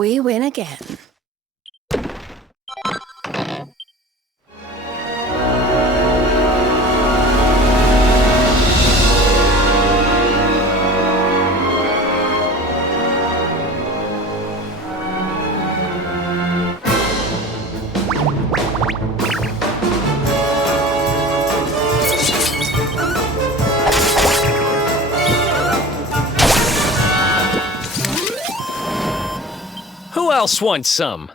We win again. Who else wants some?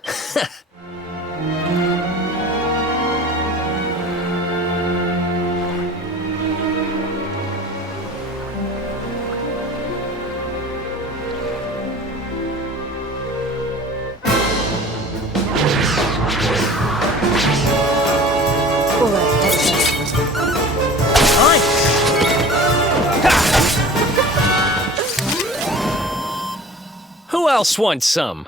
Who else wants some?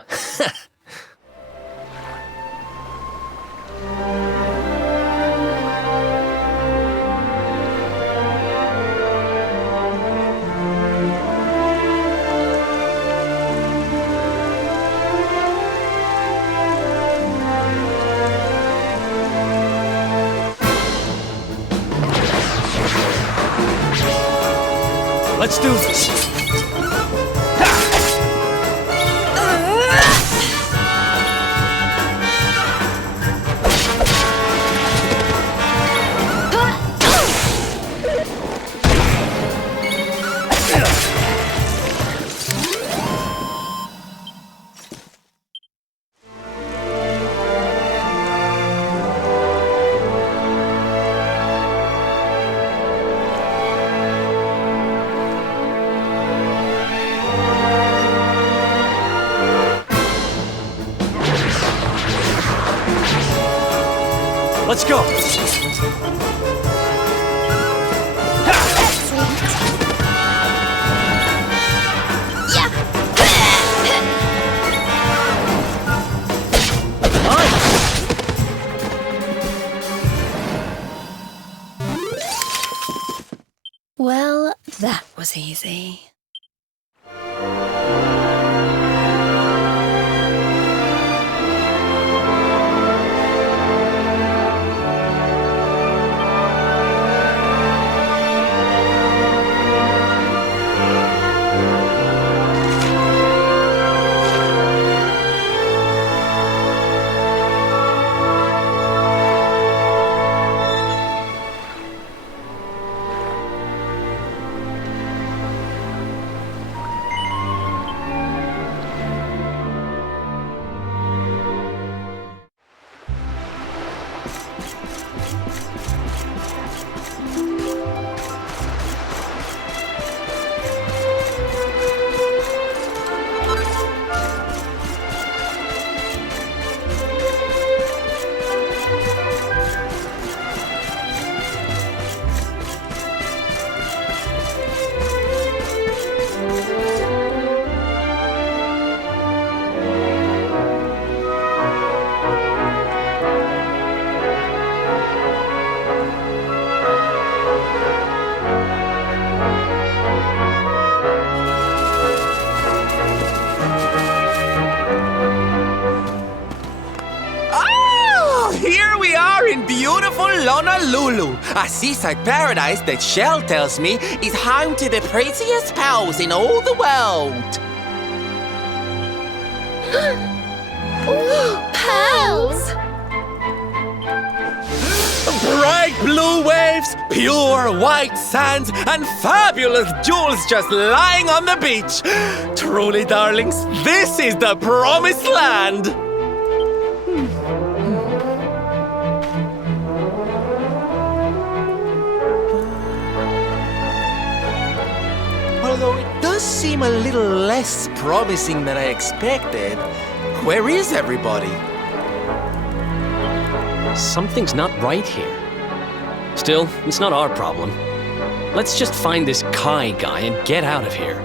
Let's do this. Let's go! Well, that was easy. In beautiful Honolulu, a seaside paradise that Shell tells me is home to the prettiest pals in all the world. Pals! Bright blue waves, pure white sands, and fabulous jewels just lying on the beach. Truly, darlings, this is the promised land. Although it does seem a little less promising than I expected, where is everybody? Something's not right here. Still, it's not our problem. Let's just find this Kai guy and get out of here.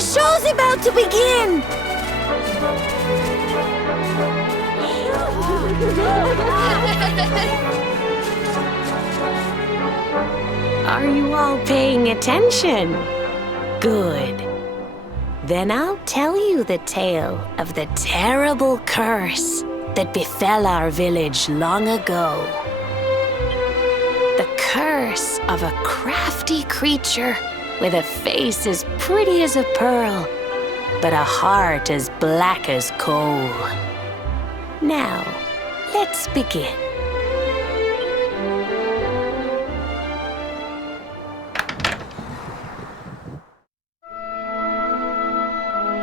The show's about to begin! Are you all paying attention? Good. Then I'll tell you the tale of the terrible curse that befell our village long ago. The curse of a crafty creature with a face as pretty as a pearl, but a heart as black as coal. Now, let's begin.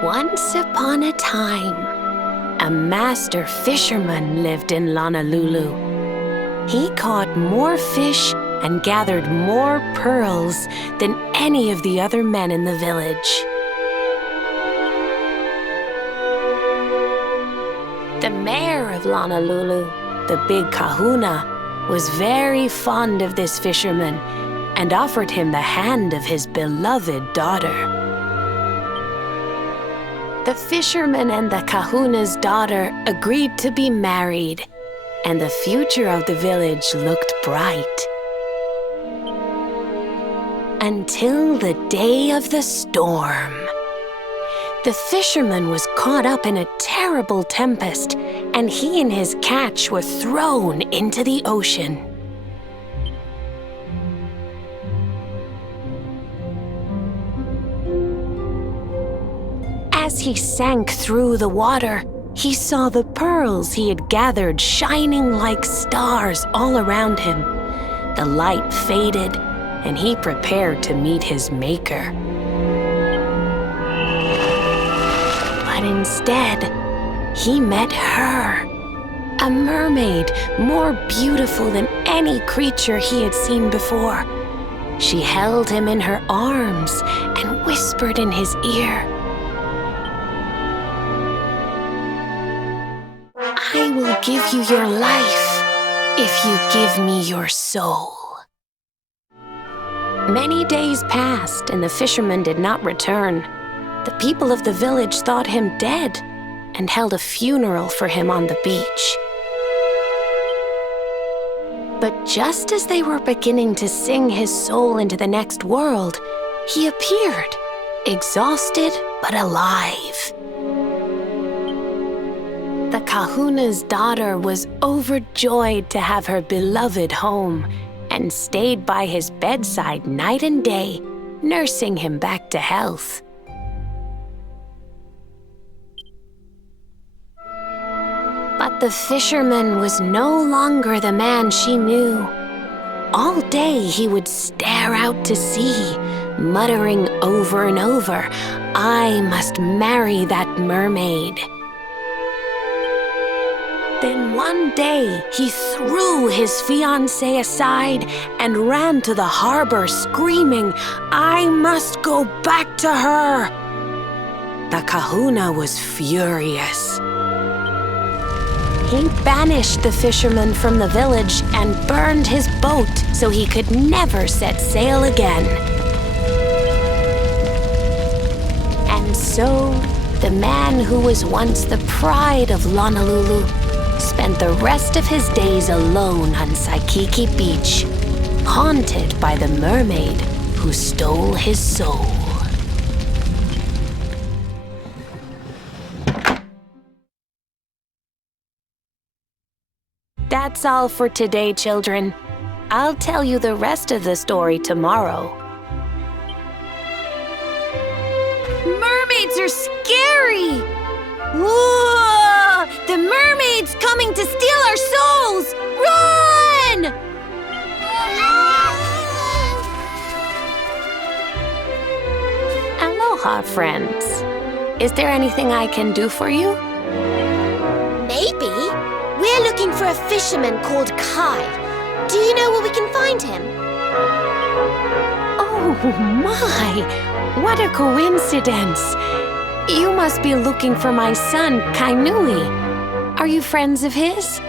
Once upon a time, a master fisherman lived in Honolulu. He caught more fish and gathered more pearls than any of the other men in the village. The mayor of Honolulu, the big kahuna, was very fond of this fisherman and offered him the hand of his beloved daughter. The fisherman and the kahuna's daughter agreed to be married, and the future of the village looked bright. Until the day of the storm. The fisherman was caught up in a terrible tempest, and he and his catch were thrown into the ocean. As he sank through the water, he saw the pearls he had gathered shining like stars all around him. The light faded, and he prepared to meet his maker. But instead, he met her, a mermaid more beautiful than any creature he had seen before. She held him in her arms and whispered in his ear, "I will give you your life if you give me your soul." Many days passed and the fisherman did not return. The people of the village thought him dead and held a funeral for him on the beach. But just as they were beginning to sing his soul into the next world, he appeared, exhausted but alive. The kahuna's daughter was overjoyed to have her beloved home and stayed by his bedside night and day, nursing him back to health. But the fisherman was no longer the man she knew. All day he would stare out to sea, muttering over and over, "I must marry that mermaid." Then one day, he threw his fiancée aside and ran to the harbor screaming, "I must go back to her!" The kahuna was furious. He banished the fisherman from the village and burned his boat so he could never set sail again. And so, the man who was once the pride of Honolulu spent the rest of his days alone on Saikiki Beach, haunted by the mermaid who stole his soul. That's all for today, children. I'll tell you the rest of the story tomorrow. Mermaids are scary! Whoa! The mermaid's coming to steal our souls! Run! Aloha, friends. Is there anything I can do for you? Maybe. We're looking for a fisherman called Kai. Do you know where we can find him? Oh my! What a coincidence! You must be looking for my son, Kainui. Are you friends of his?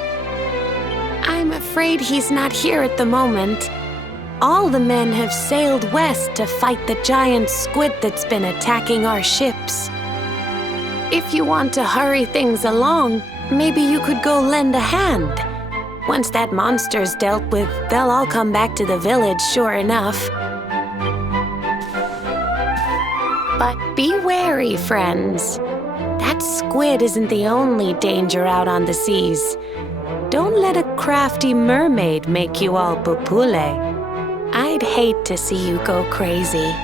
I'm afraid he's not here at the moment. All the men have sailed west to fight the giant squid that's been attacking our ships. If you want to hurry things along, maybe you could go lend a hand. Once that monster's dealt with, they'll all come back to the village, sure enough. But be wary, friends. That squid isn't the only danger out on the seas. Don't let a crafty mermaid make you all pupule. I'd hate to see you go crazy.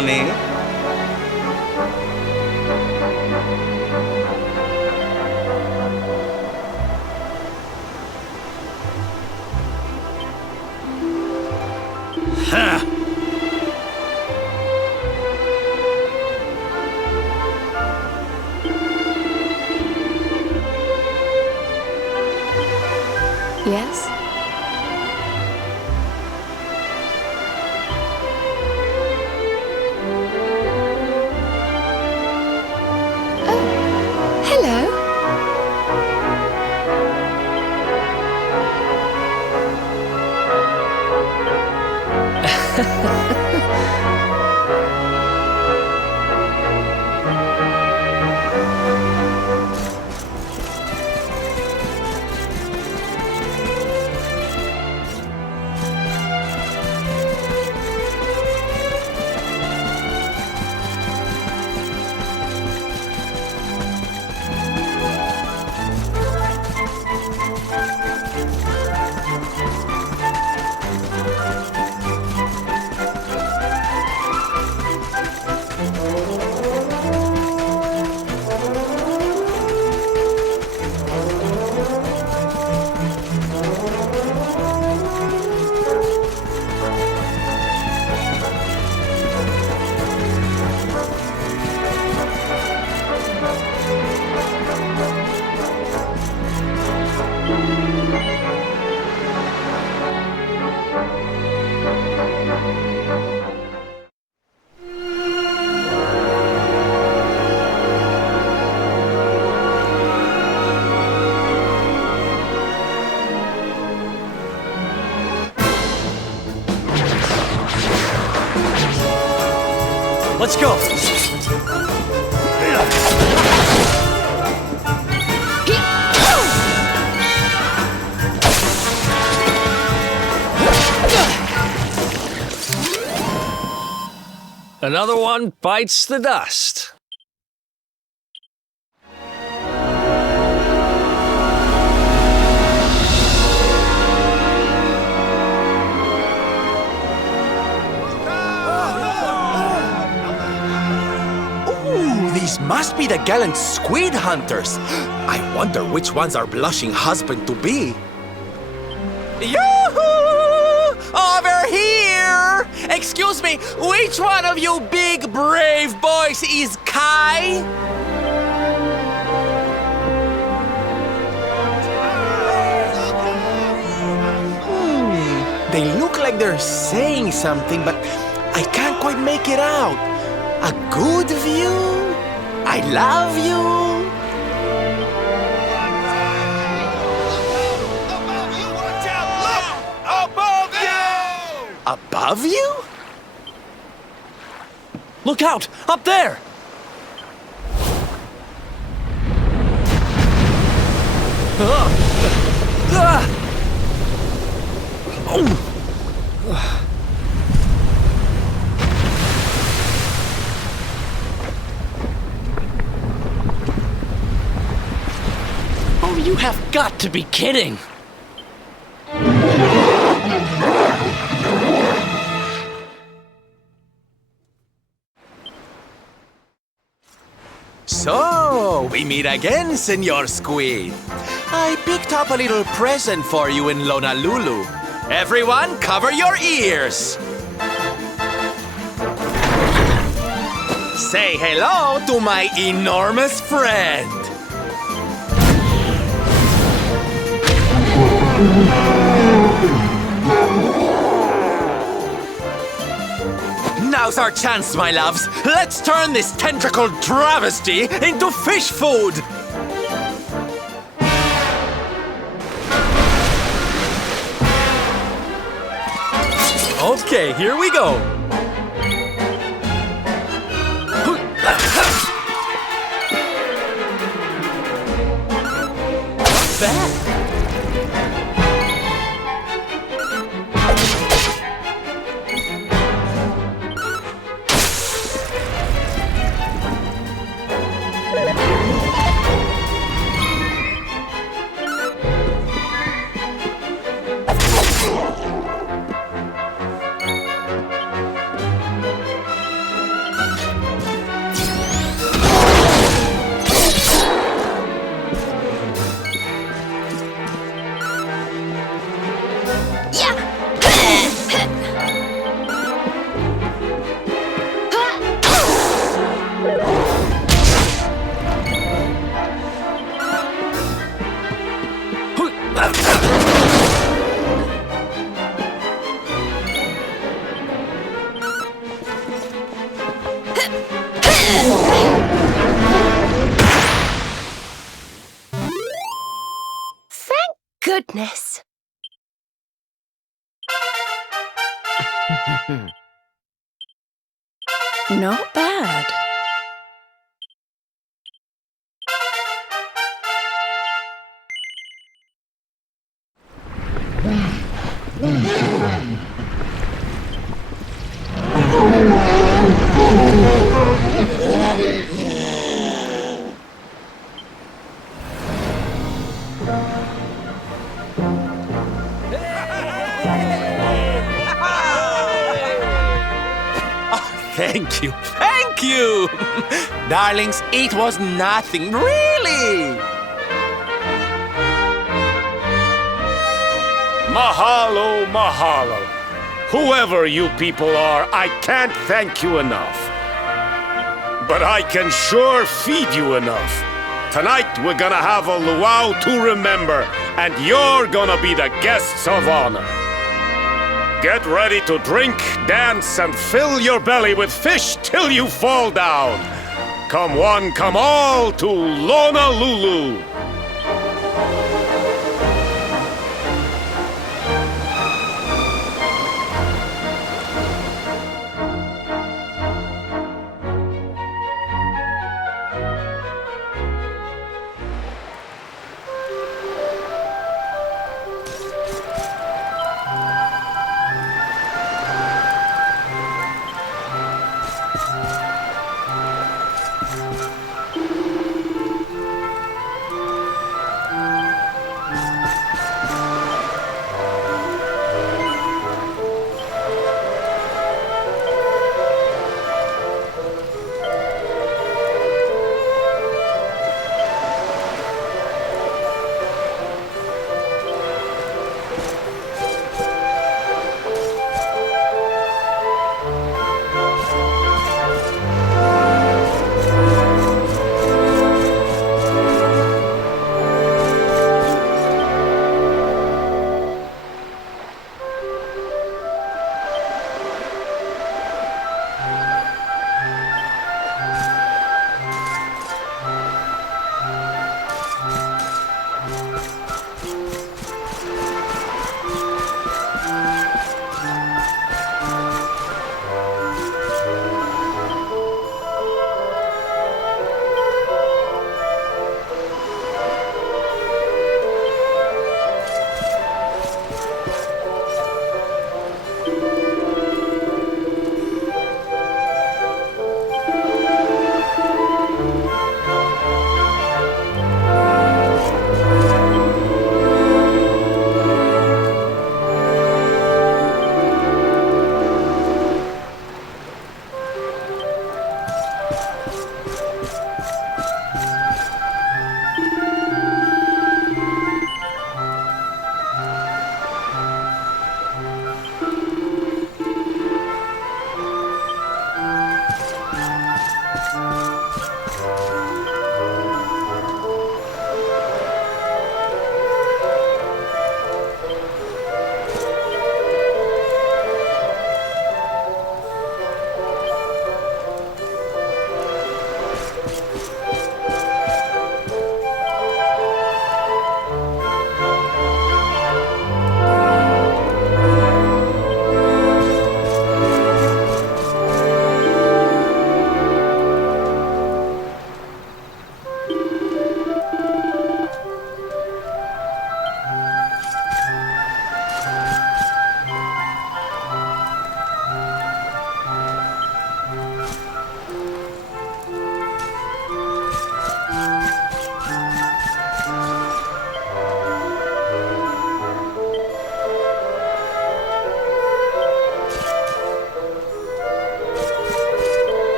honey. Yes? Hello. Let's go! Another one bites the dust. These must be the gallant squid hunters. I wonder which ones our blushing husband to be. Yoo-hoo! Over here! Excuse me, which one of you big brave boys is Kai? They look like they're saying something, but I can't quite make it out. A good view? I love you. Above you? Look out! Up there! Oh, you have got to be kidding! So, we meet again, Senor Squid. I picked up a little present for you in Honolulu. Everyone, cover your ears. Say hello to my enormous friend. Now's our chance, my loves. Let's turn this tentacled travesty into fish food. Okay, here we go. Back. goodness. Not bad. Thank you, thank you! Darlings, it was nothing, really! Mahalo, mahalo. Whoever you people are, I can't thank you enough. But I can sure feed you enough. Tonight we're gonna have a luau to remember, and you're gonna be the guests of honor. Get ready to drink, dance, and fill your belly with fish till you fall down. Come one, come all to Honolulu.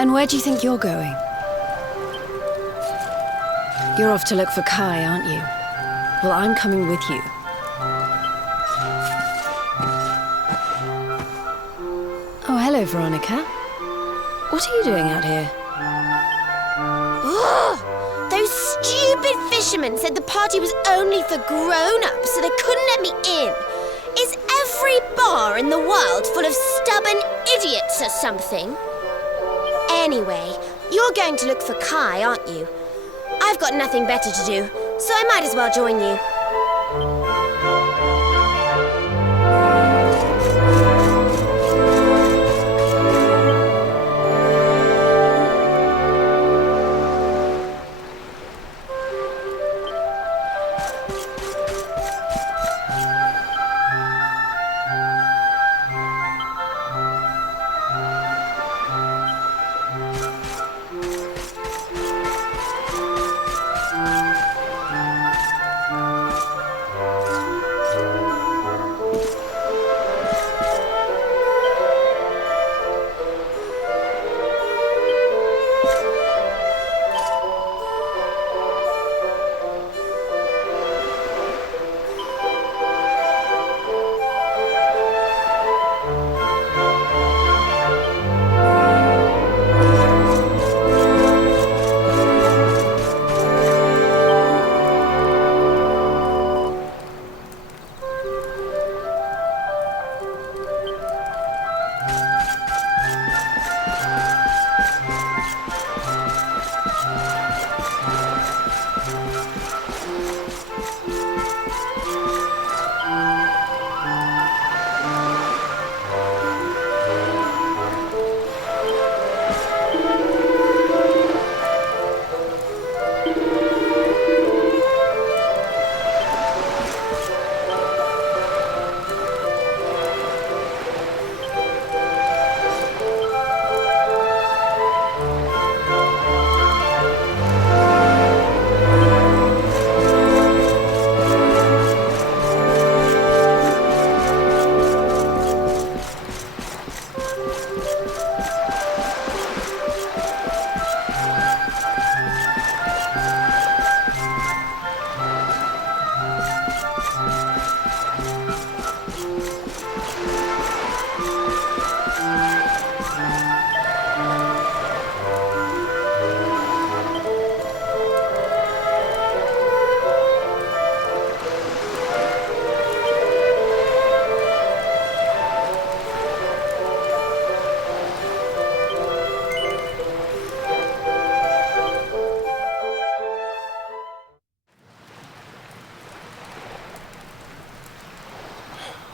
And where do you think you're going? You're off to look for Kai, aren't you? Well, I'm coming with you. Oh, hello, Veronica. What are you doing out here? Ugh! Those stupid fishermen said the party was only for grown-ups, so they couldn't let me in. Is every bar in the world full of stubborn idiots or something? Anyway, you're going to look for Kai, aren't you? I've got nothing better to do, so I might as well join you.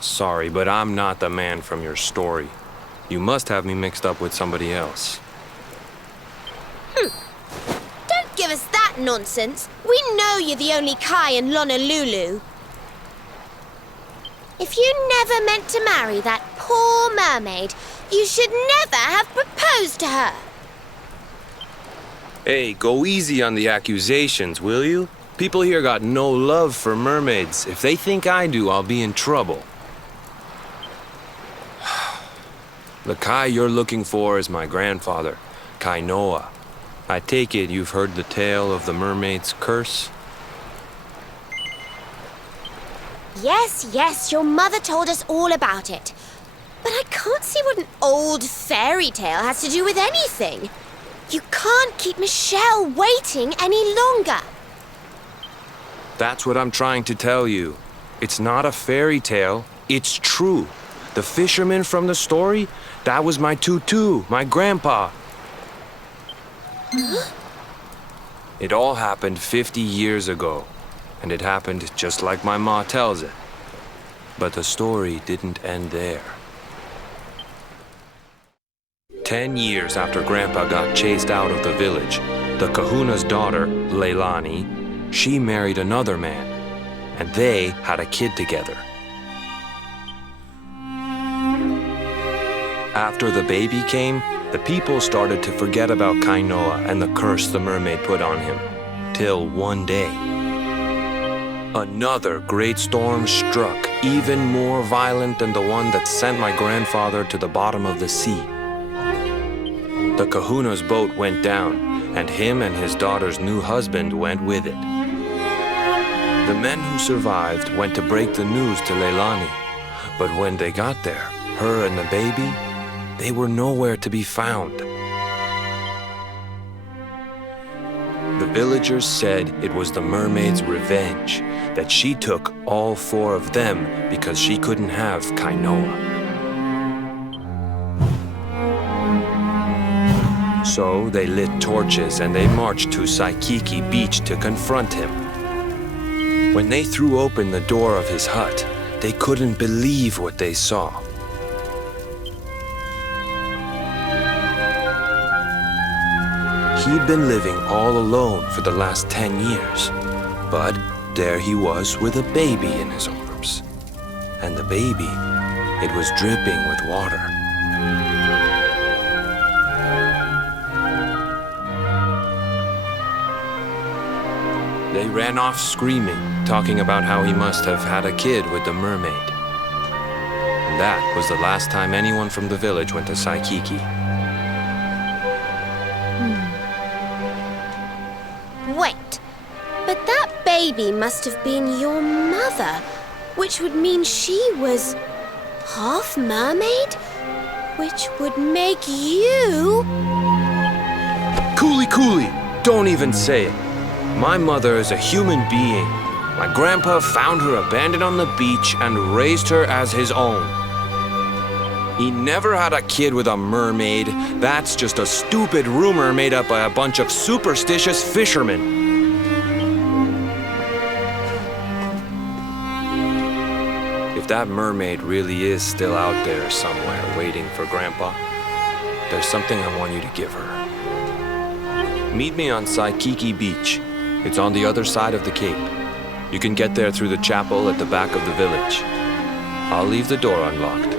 Sorry, but I'm not the man from your story. You must have me mixed up with somebody else. Don't give us that nonsense. We know you're the only Kai in Honolulu. If you never meant to marry that poor mermaid, you should never have proposed to her. Hey, go easy on the accusations, will you? People here got no love for mermaids. If they think I do, I'll be in trouble. The Kai you're looking for is my grandfather, Kainoa. I take it you've heard the tale of the mermaid's curse? Yes, your mother told us all about it. But I can't see what an old fairy tale has to do with anything. You can't keep Michelle waiting any longer. That's what I'm trying to tell you. It's not a fairy tale, it's true. The fisherman from the story, that was my tutu, my grandpa. It all happened 50 years ago, and it happened just like my ma tells it. But the story didn't end there. 10 years after Grandpa got chased out of the village, the kahuna's daughter, Leilani, she married another man, and they had a kid together. After the baby came, the people started to forget about Kainoa and the curse the mermaid put on him. Till one day, another great storm struck, even more violent than the one that sent my grandfather to the bottom of the sea. The kahuna's boat went down, and him and his daughter's new husband went with it. The men who survived went to break the news to Leilani, but when they got there, her and the baby, they were nowhere to be found. villagers said it was the mermaid's revenge, that she took all 4 of them because she couldn't have Kainoa. So they lit torches and they marched to Saikiki Beach to confront him. When they threw open the door of his hut, they couldn't believe what they saw. He'd been living all alone for the last 10 years, but there he was with a baby in his arms. And the baby, it was dripping with water. They ran off screaming, talking about how he must have had a kid with the mermaid. And that was the last time anyone from the village went to Saikiki. Wait, but that baby must have been your mother, which would mean she was half mermaid, which would make you... Cooley, don't even say it. My mother is a human being. My grandpa found her abandoned on the beach and raised her as his own. He never had a kid with a mermaid. That's just a stupid rumor made up by a bunch of superstitious fishermen. If that mermaid really is still out there somewhere waiting for Grandpa, there's something I want you to give her. Meet me on Saikiki Beach. It's on the other side of the cape. You can get there through the chapel at the back of the village. I'll leave the door unlocked.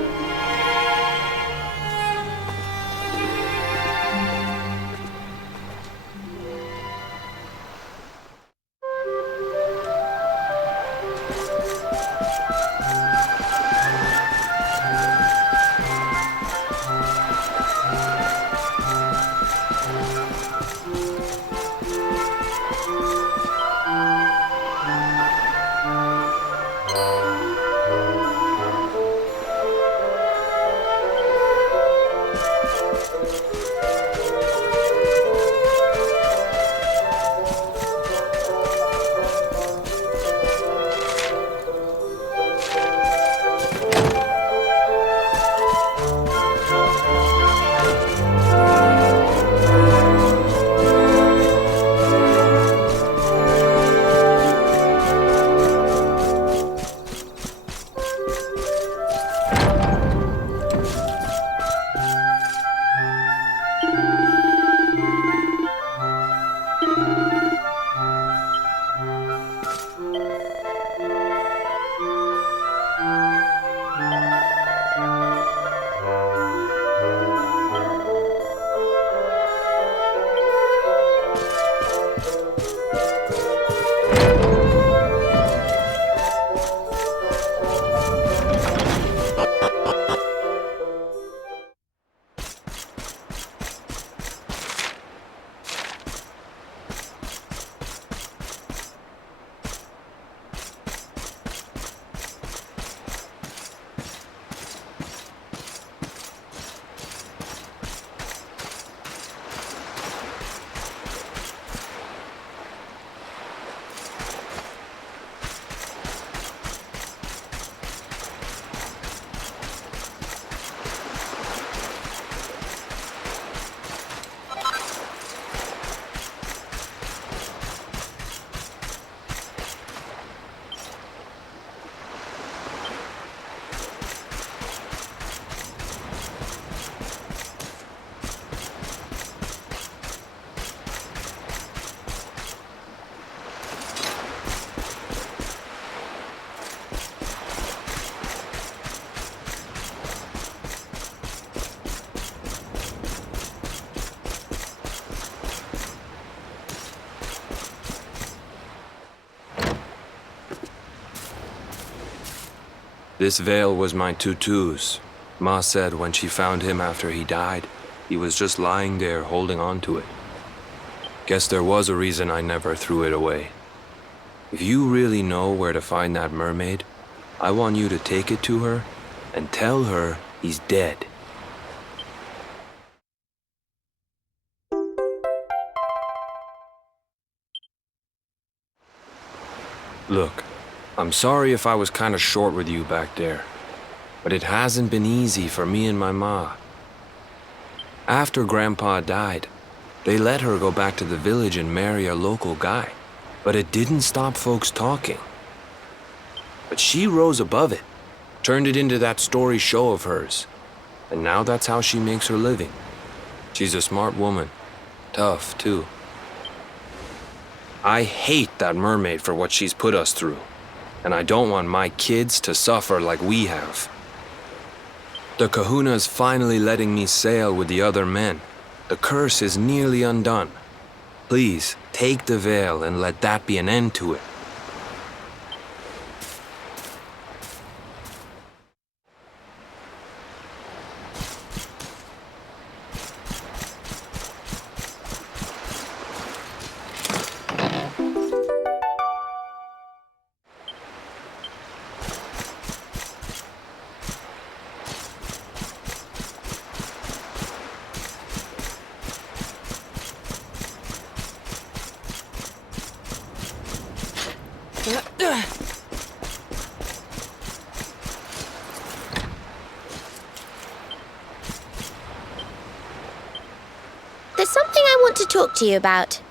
This veil was my tutu's. Ma said when she found him after he died, he was just lying there holding on to it. Guess there was a reason I never threw it away. If you really know where to find that mermaid, I want you to take it to her and tell her he's dead. Look, I'm sorry if I was kinda short with you back there, but it hasn't been easy for me and my ma. After Grandpa died, they let her go back to the village and marry a local guy, but it didn't stop folks talking. But she rose above it, turned it into that story show of hers, and now that's how she makes her living. She's a smart woman, tough too. I hate that mermaid for what she's put us through, and I don't want my kids to suffer like we have. The Kahuna's finally letting me sail with the other men. The curse is nearly undone. Please, take the veil and let that be an end to it. There's something I want to talk to you about.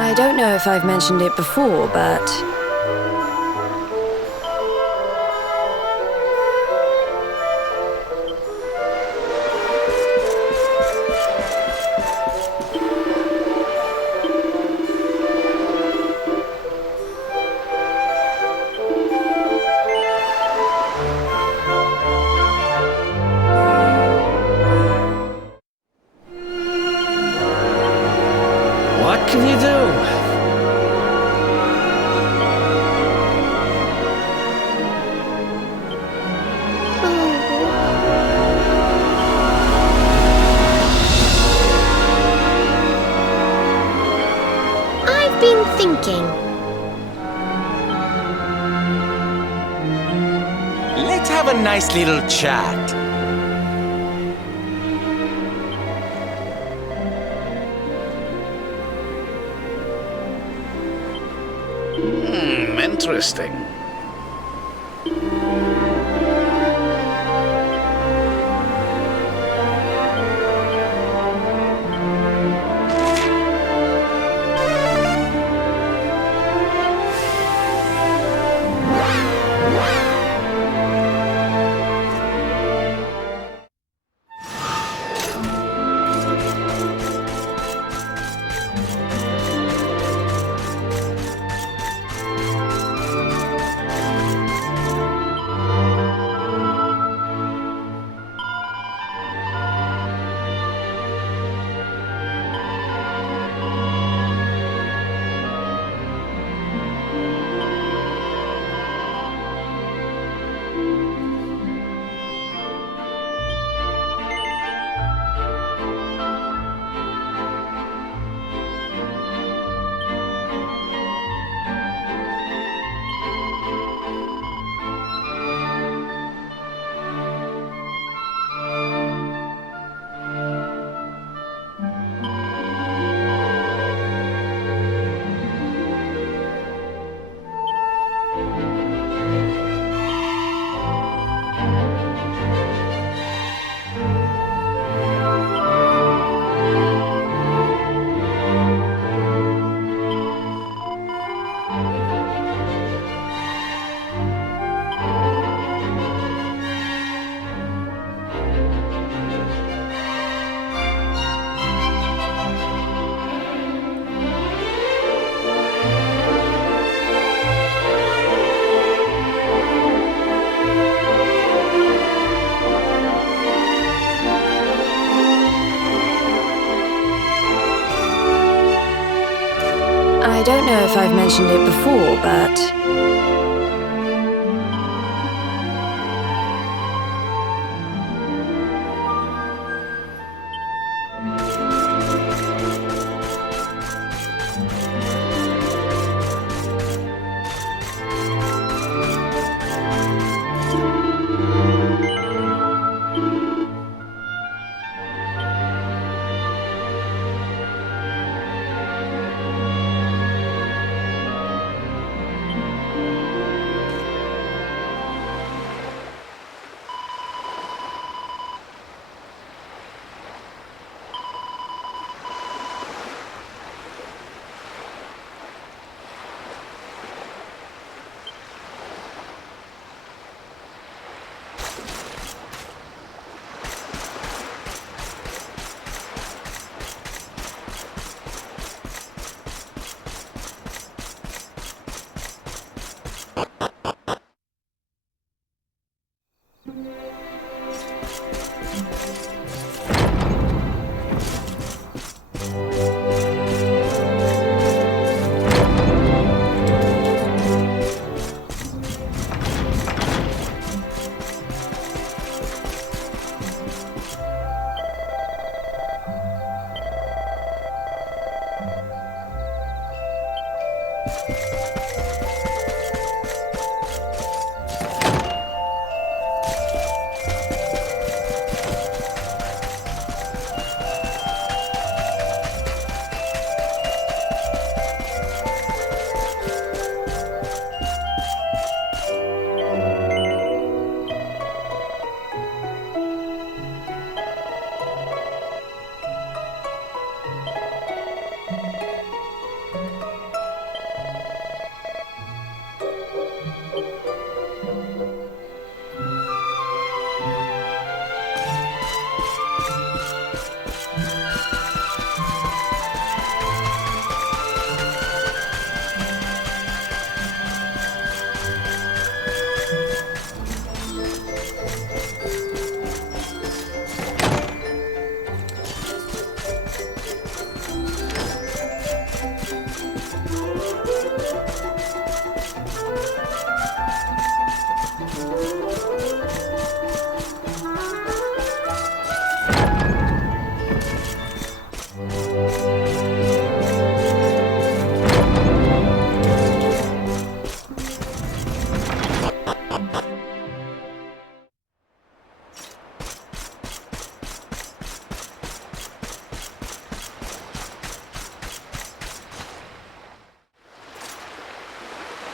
I don't know if I've mentioned it before, but What can you do? I've been thinking. Let's have a nice little chat. Interesting. I don't know if I've mentioned it before, but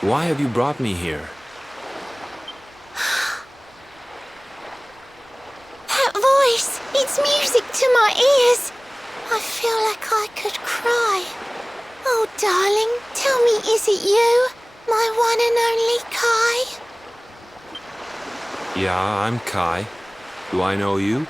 Why have you brought me here? That voice! It's music to my ears! I feel like I could cry. Oh, darling, tell me, is it you? My one and only Kai? Yeah, I'm Kai. Do I know you?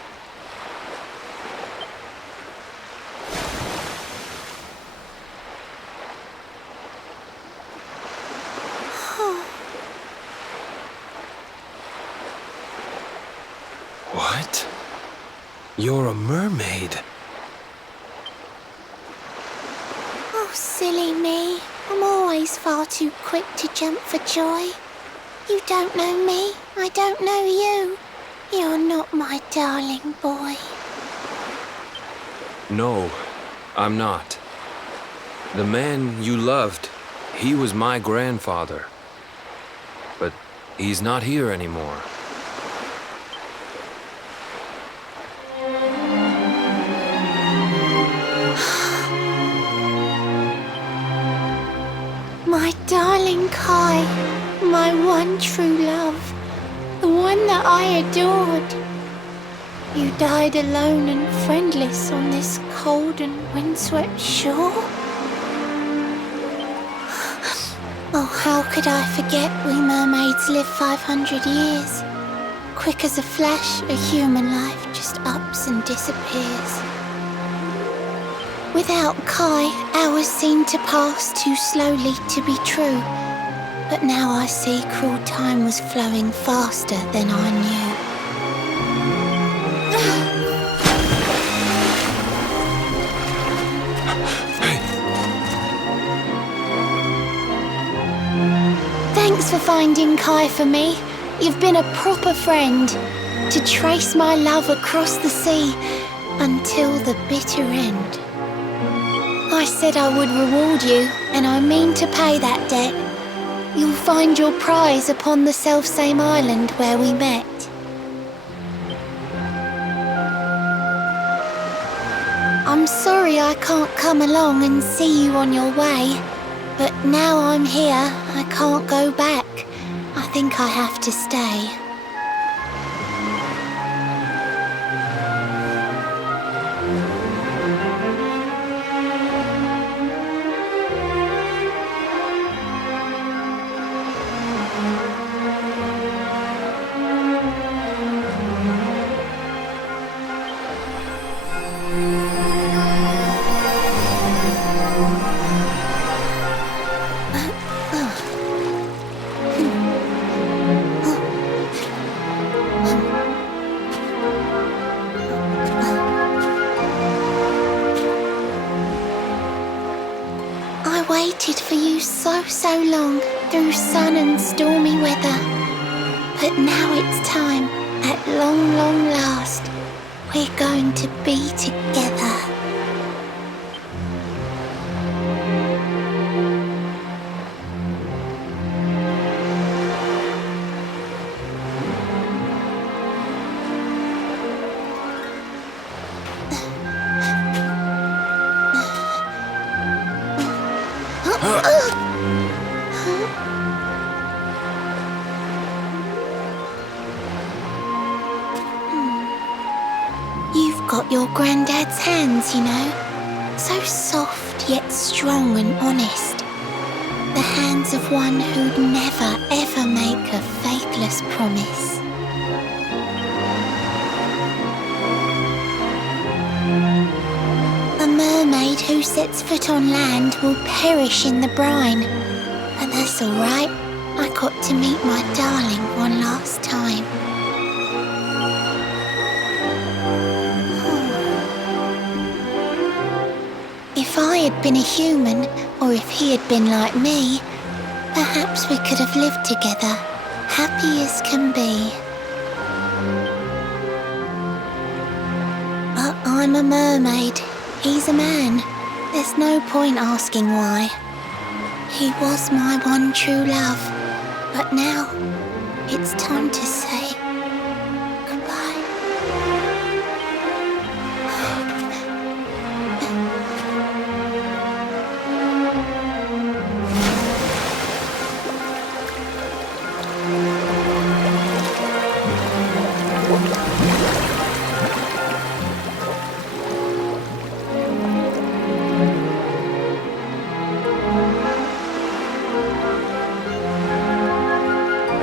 What? You're a mermaid. Oh, silly me. I'm always far too quick to jump for joy. You don't know me, I don't know you. You're not my darling boy. No, I'm not. The man you loved, he was my grandfather. But he's not here anymore. My darling Kai, my one true love, the one that I adored. You died alone and friendless on this cold and windswept shore? Oh, how could I forget we mermaids live 500 years? Quick as a flash, a human life just ups and disappears. Without Kai, hours seemed to pass too slowly to be true. But now I see cruel time was flowing faster than I knew. Thanks for finding Kai for me. You've been a proper friend. To trace my love across the sea until the bitter end. I said I would reward you, and I mean to pay that debt. You'll find your prize upon the selfsame island where we met. I'm sorry I can't come along and see you on your way, but now I'm here, I can't go back. I think I have to stay. I waited for you so long through sun and stormy weather. But now it's time, at long last, we're going to be together. You've got your granddad's hands, you know. So soft yet strong and honest. The hands of one who'd never ever make a faithless promise. A mermaid who sets foot on land will perish in the brine. But that's all right. I got to meet my darling one last time. If I had been a human, or if he had been like me, perhaps we could have lived together, happy as can be. But I'm a mermaid, he's a man. There's no point asking why. He was my one true love, but now it's time to say goodbye. I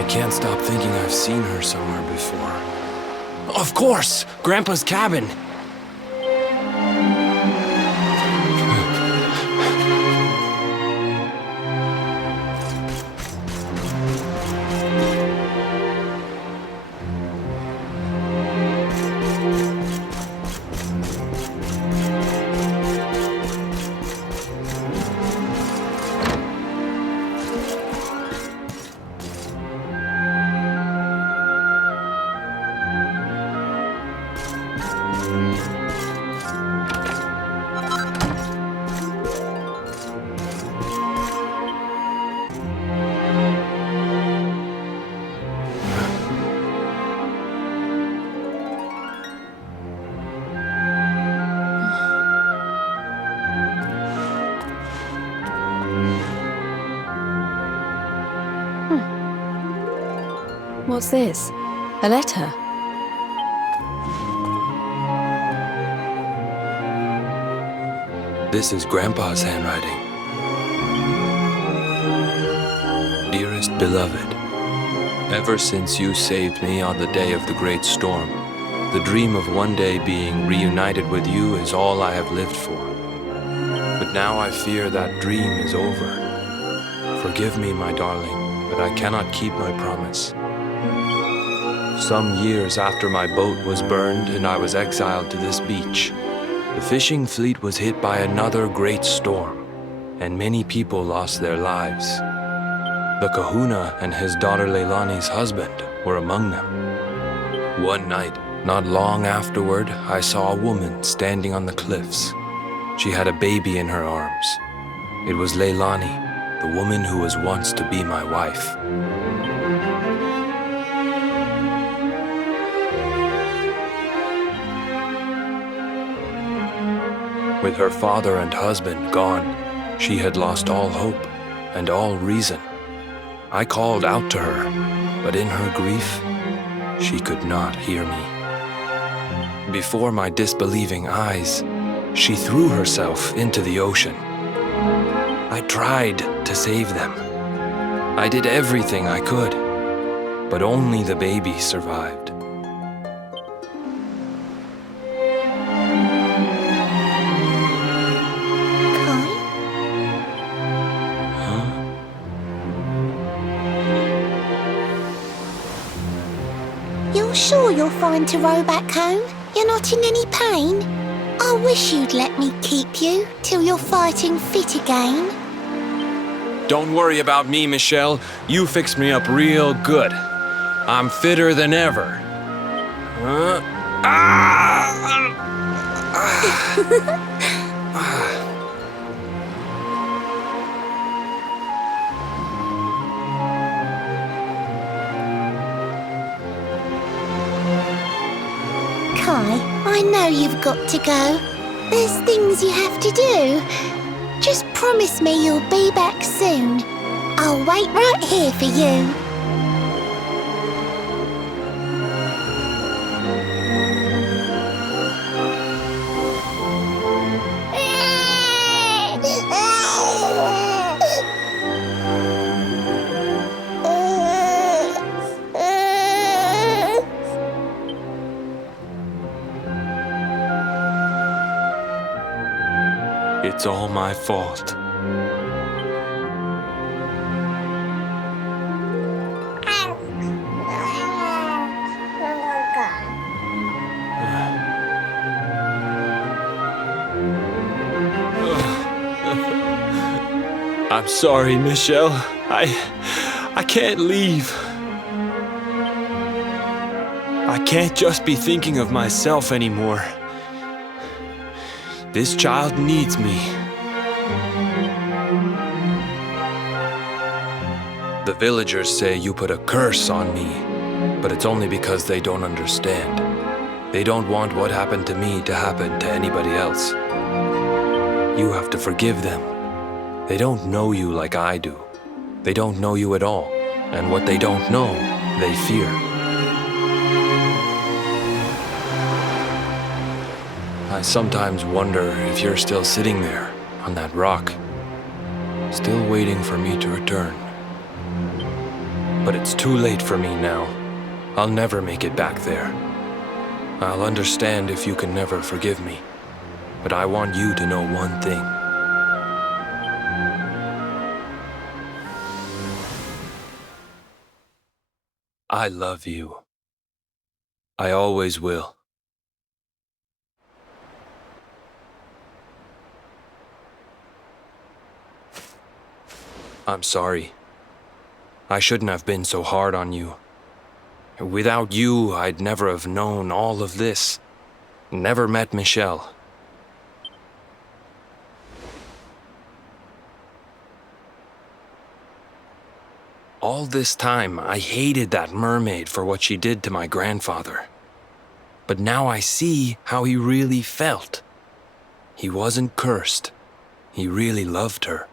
can't stop thinking I've seen her somewhere before. Of course! Grandpa's cabin! What's this? A letter? This is Grandpa's handwriting. Dearest beloved, ever since you saved me on the day of the great storm, the dream of one day being reunited with you is all I have lived for. But now I fear that dream is over. Forgive me, my darling, but I cannot keep my promise. Some years after my boat was burned and I was exiled to this beach, the fishing fleet was hit by another great storm, and many people lost their lives. The kahuna and his daughter Leilani's husband were among them. One night, not long afterward, I saw a woman standing on the cliffs. She had a baby in her arms. It was Leilani, the woman who was once to be my wife. With her father and husband gone, she had lost all hope and all reason. I called out to her, but in her grief, she could not hear me. Before my disbelieving eyes, she threw herself into the ocean. I tried to save them. I did everything I could, but only the baby survived. You're sure you're fine to row back home? You're not in any pain? I wish you'd let me keep you till you're fighting fit again. Don't worry about me, Michelle. You fixed me up real good. I'm fitter than ever. Kai, I know you've got to go. There's things you have to do. Just promise me you'll be back soon. I'll wait right here for you. It's all my fault. I'm sorry, Michelle. I can't leave. I can't just be thinking of myself anymore. This child needs me. The villagers say you put a curse on me, but it's only because they don't understand. They don't want what happened to me to happen to anybody else. You have to forgive them. They don't know you like I do. They don't know you at all, and what they don't know, they fear. I sometimes wonder if you're still sitting there on that rock, still waiting for me to return. But it's too late for me now. I'll never make it back there. I'll understand if you can never forgive me. But I want you to know one thing. I love you. I always will. I'm sorry. I shouldn't have been so hard on you. Without you, I'd never have known all of this. Never met Michelle. All this time, I hated that mermaid for what she did to my grandfather. But now I see how he really felt. He wasn't cursed. He really loved her.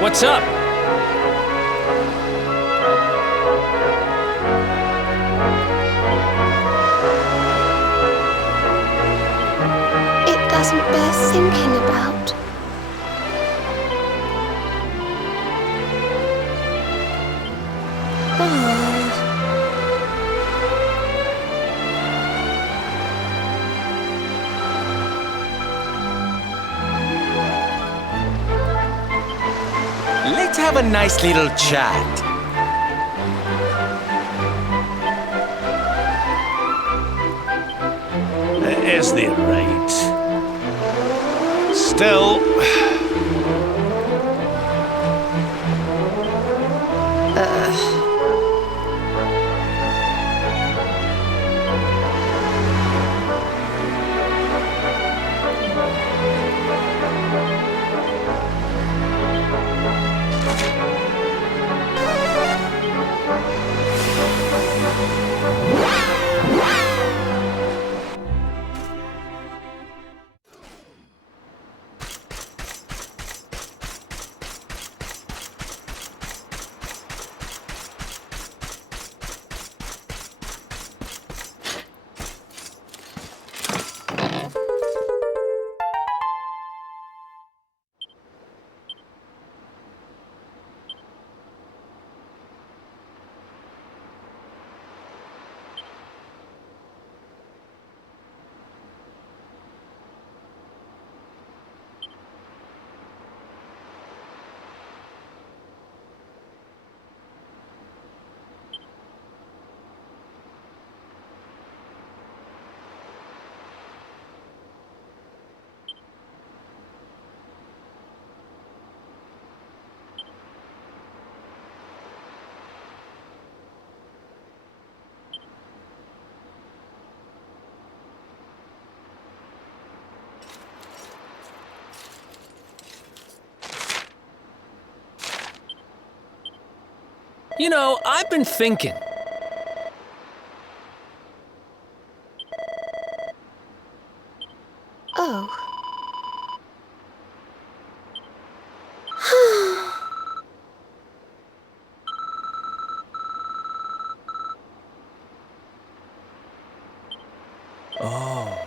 What's up? It doesn't bear thinking about. Let's have a nice little chat. Isn't it right? Still, You know, I've been thinking. Oh. Oh.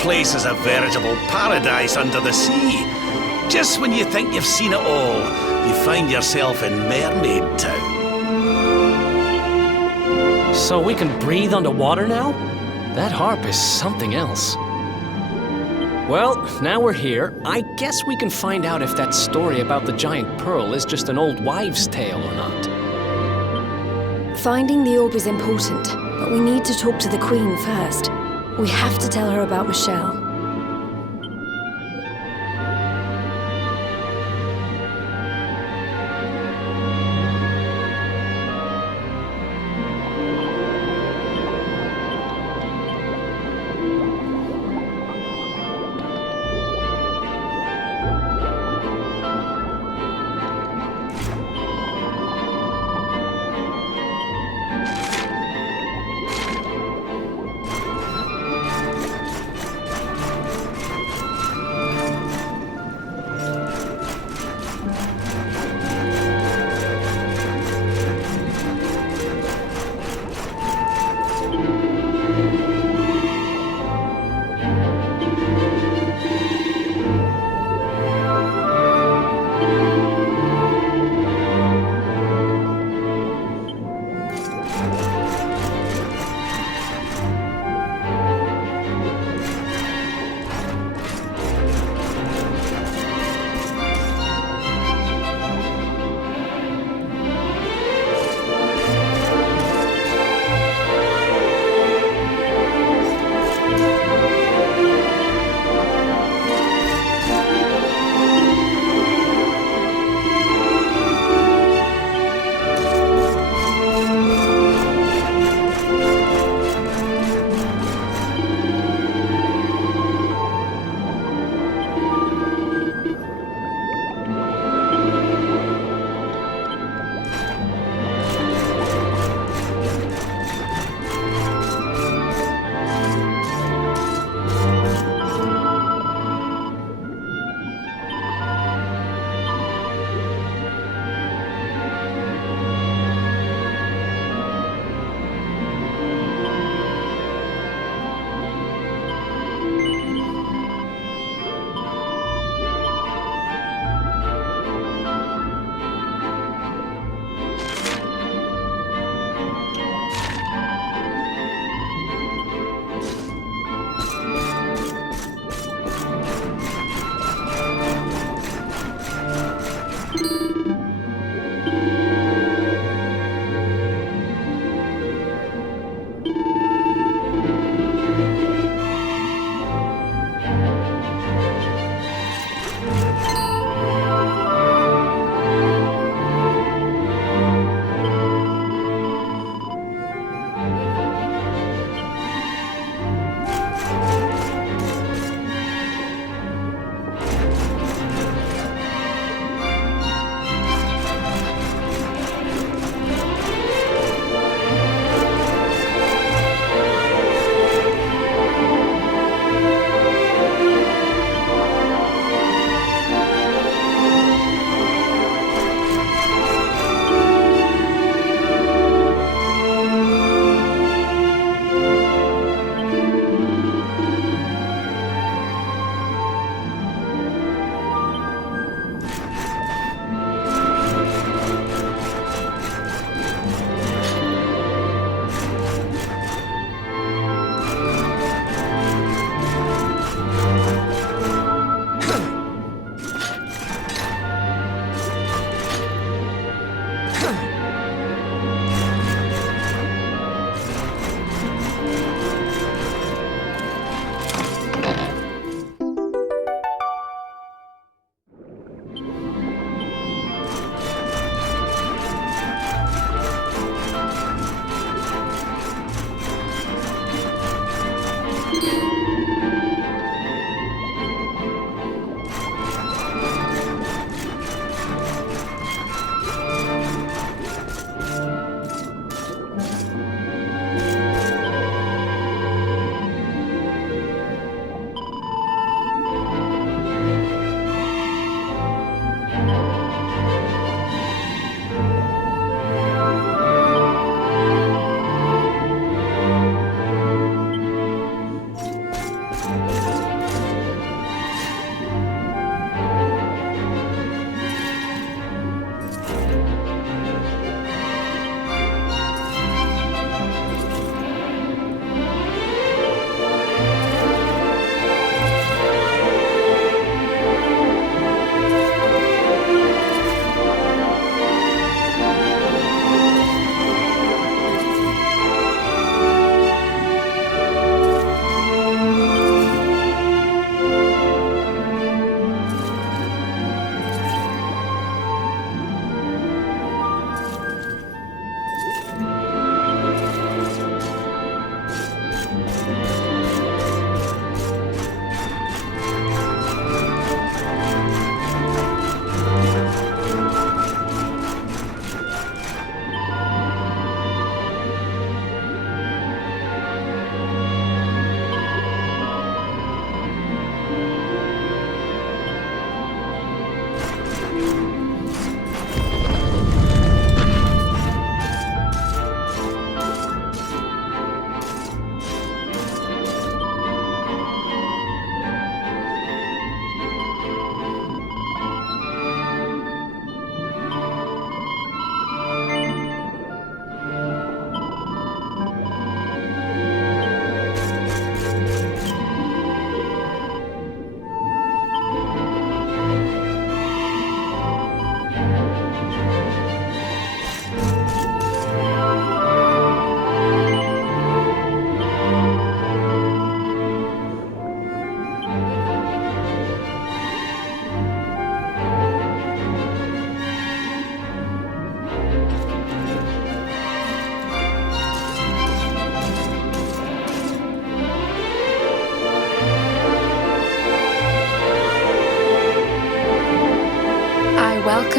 place is a veritable paradise under the sea. Just when you think you've seen it all, you find yourself in Mermaid Town. So we can breathe underwater now? That harp is something else. Well, now we're here. I guess we can find out if that story about the giant pearl is just an old wives' tale or not. Finding the orb is important, but we need to talk to the Queen first. We have to tell her about Michelle.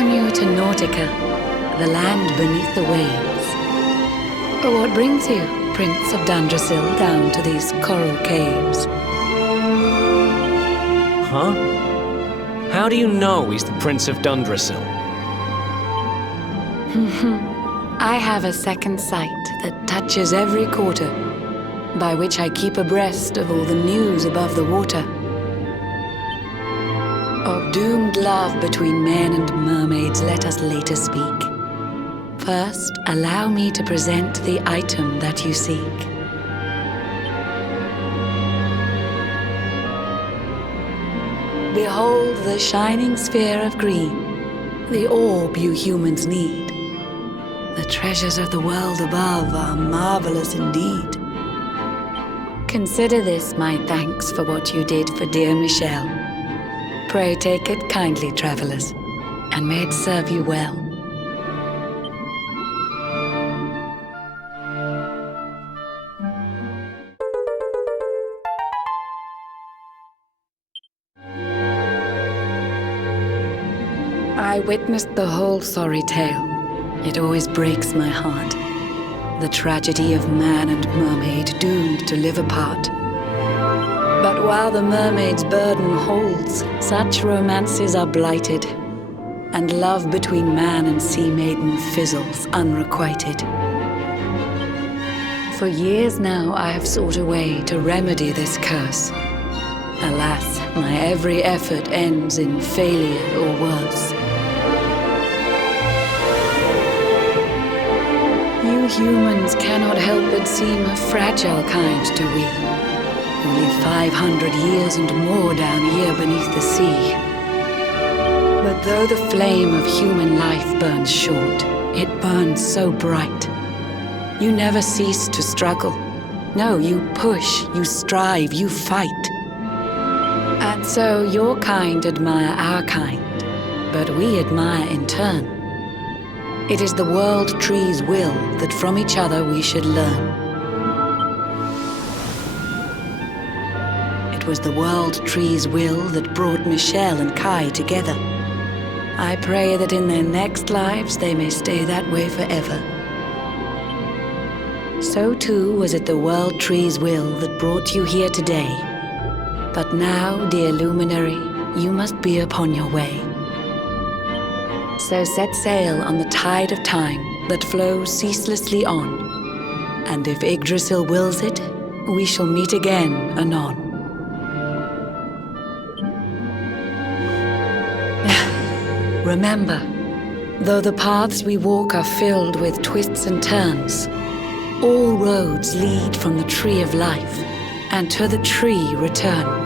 welcome you to Nautica, the land beneath the waves. But what brings you, Prince of Dandrasil, down to these coral caves? Huh? How do you know he's the Prince of Dundrasil? I have a second sight that touches every quarter, by which I keep abreast of all the news above the water. Of doomed love between men and mermaids, let us later speak. First, allow me to present the item that you seek. Behold the shining sphere of green, the orb you humans need. The treasures of the world above are marvelous indeed. Consider this my thanks for what you did for dear Michelle. Pray take it kindly, travelers, and may it serve you well. I witnessed the whole sorry tale. It always breaks my heart. The tragedy of man and mermaid doomed to live apart. But while the mermaid's burden holds, such romances are blighted, and love between man and sea maiden fizzles unrequited. For years now I have sought a way to remedy this curse. Alas, my every effort ends in failure or worse. You humans cannot help but seem a fragile kind to we, who live 500 years and more down here beneath the sea. But though the flame of human life burns short, it burns so bright. You never cease to struggle. No, you push, you strive, you fight. And so your kind admire our kind, but we admire in turn. It is the world tree's will that from each other we should learn. It was the world tree's will that brought Michelle and Kai together. I pray that in their next lives they may stay that way forever. So too was it the world tree's will that brought you here today. But now, dear luminary, you must be upon your way. So set sail on the tide of time that flows ceaselessly on. And if Yggdrasil wills it, we shall meet again anon. Remember, though the paths we walk are filled with twists and turns, all roads lead from the tree of life, and to the tree return.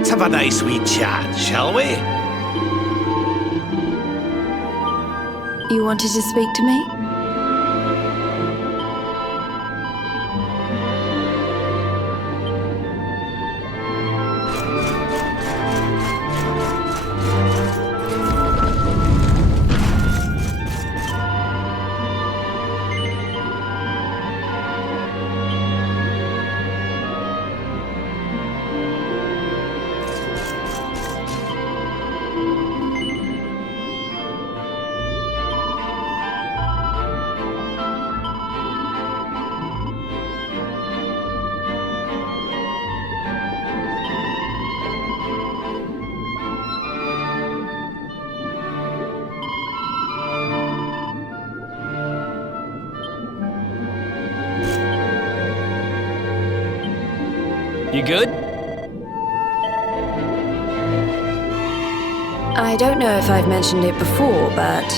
Let's have a nice wee chat, shall we? You wanted to speak to me? You good? I don't know if I've mentioned it before, but